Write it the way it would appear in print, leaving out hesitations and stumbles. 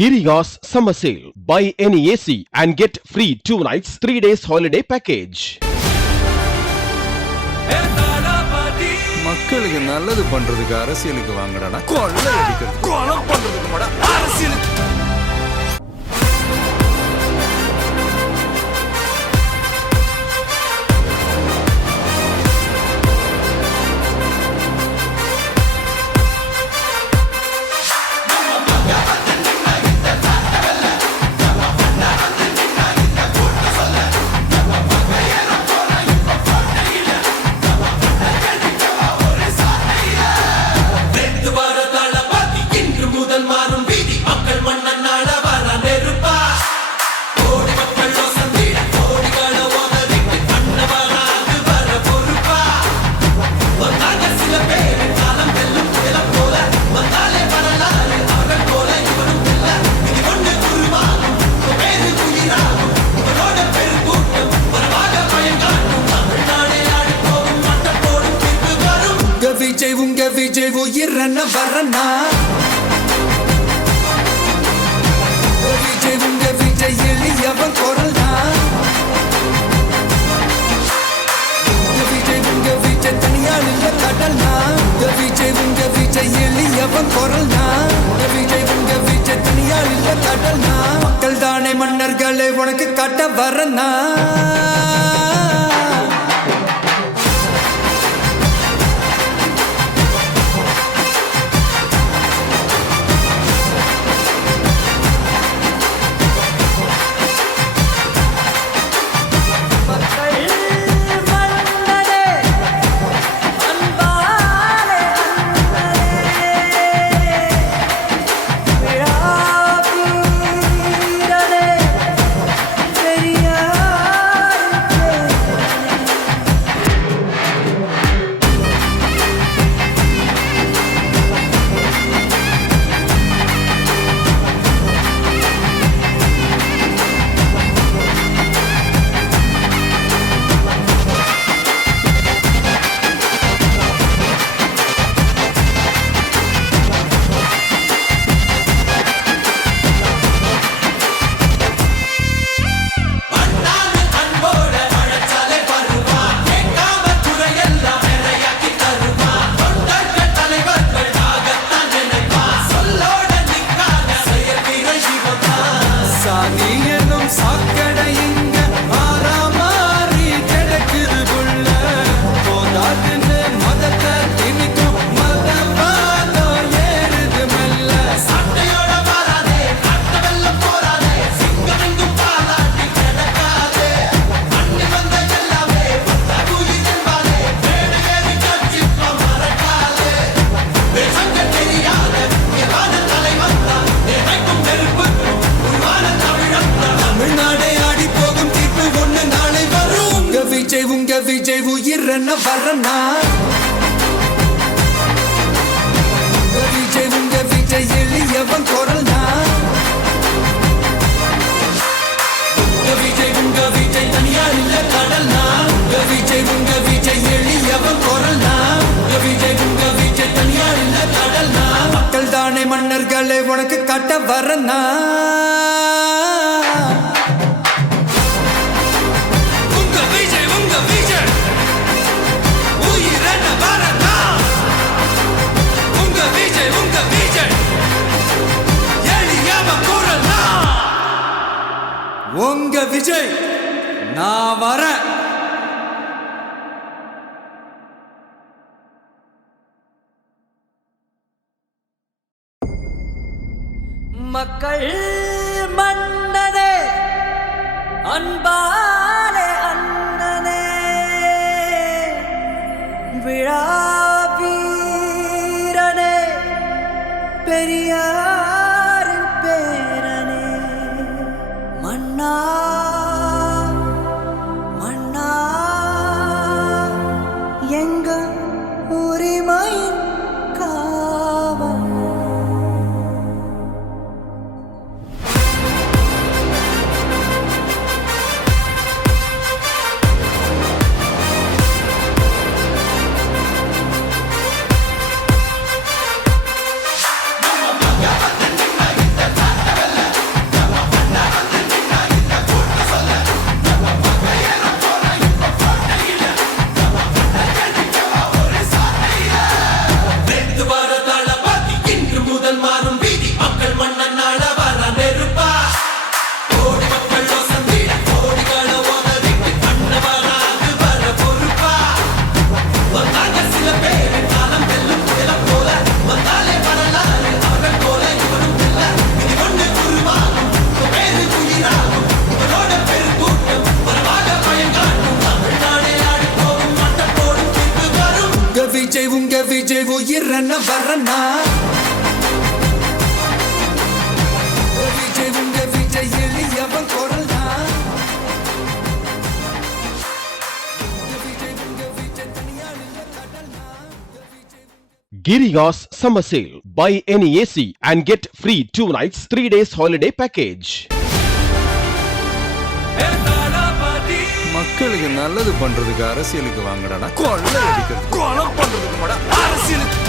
Giriya's summer sale. Buy any AC and get free 2 nights, 3 days holiday package. மக்களுக்கு நல்லது பண்றதுக்கு அரசியலுக்கு வாங்கடா, கொள்ளை அடிக்கிறது கொலை பண்றதுக்கு மாடா அரசியலுக்கு. உங்க விஜய் உயிரன வரனா, விஜய் உங்க விஜய் எளியவன் குரல்னா, விஜய் உங்க விஜய் தனியால் இல்ல கடல்னா, விஜய் உங்க விஜய் எளியவன் குரல்னா, விஜய் உங்க விஜய் தனியால் இல்ல கடல்னா, மக்கள் தானே மன்னர்களை உனக்கு காட்ட வரனா. விஜய் உயிரன வரனா, விஜய் உங்க விஜய் எளியவன் குரல்னா, விஜய் உங்க விஜய் தனியார் இல்ல கடல்னா, விஜய் உங்க விஜய் எளியவன் குரல்னா, விஜய் உங்க விஜய் தனியார் இல்ல கடல்னா, மக்கள் தானே மன்னர்களை உனக்கு காட்ட வரனா. உங்க விஜய் நான் வரேன். மக்கள் மன்னனே அன்பாலே அண்ணனே விழா வீரனே பெரியார் பேரனே மன்னா மன்னா எங்க உரிமையின் காவல். நான் வர்றேன்னா விஜய் உங்க விஜய் எளியவன் குரல் தான் விஜய் உங்க விஜய் தனியார் இல்ல கடல் தான் Giriya's summer sale. Buy any AC and get free 2 nights 3 days holiday package. மக்களுக்கு நல்லது பண்றதுக்கு அரசியலுக்கு வாங்கடா கொள்ளை அடிக்கிறது கொலை பண்றதுக்கு அரசியலுக்கு